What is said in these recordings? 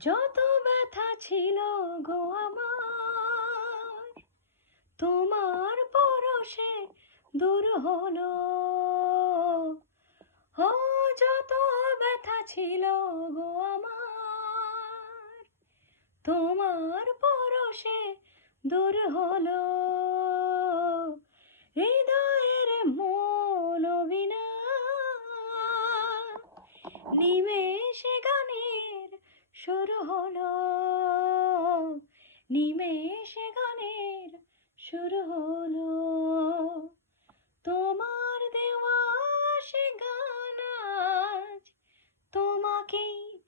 যত ব্যথা ছিল গো আমার, তোমার পরশে দূর হলো। ও, যত ব্যথা ছিল গো আমার, তোমার পরশে দূর হলো। হৃদয়ের মনোবিনা নিমেষে গানের শুরু হলো। নিমেষে গানের শুরু হলো। তোমার দেওয়া সে গান আজ তোমাকেই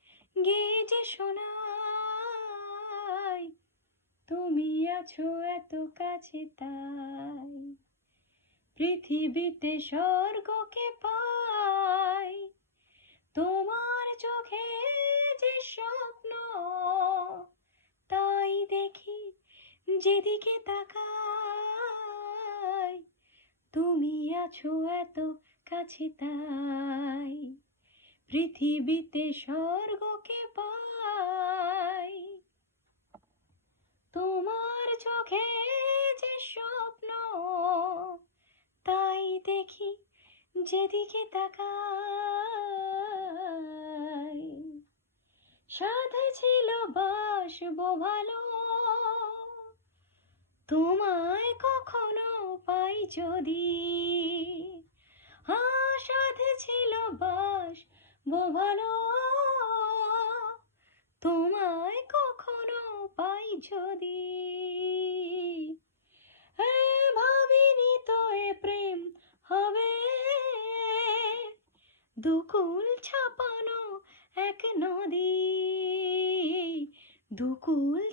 গেয়ে শোনাই। তুমি আছো এত কাছে তাই। পৃথিবীতে স্বর্গকে পাই যেদিকে তাকাই, তুমি আছো এত কাছে তাই। পৃথিবীতে স্বর্গকে পাই। তোমার চোখে যে স্বপ্ন, তাই দেখি যেদিকে তাকাই। সাধে ছিল বাসবো ভালো তোমায় কখনো পাই যদি। আসাধে ছিল বাস, বোভালো। তোমায় কখনো পাই যদি। ভাবিনি তো এ প্রেম হবে। দুকুল ছাপানো এক নদী। দুকুল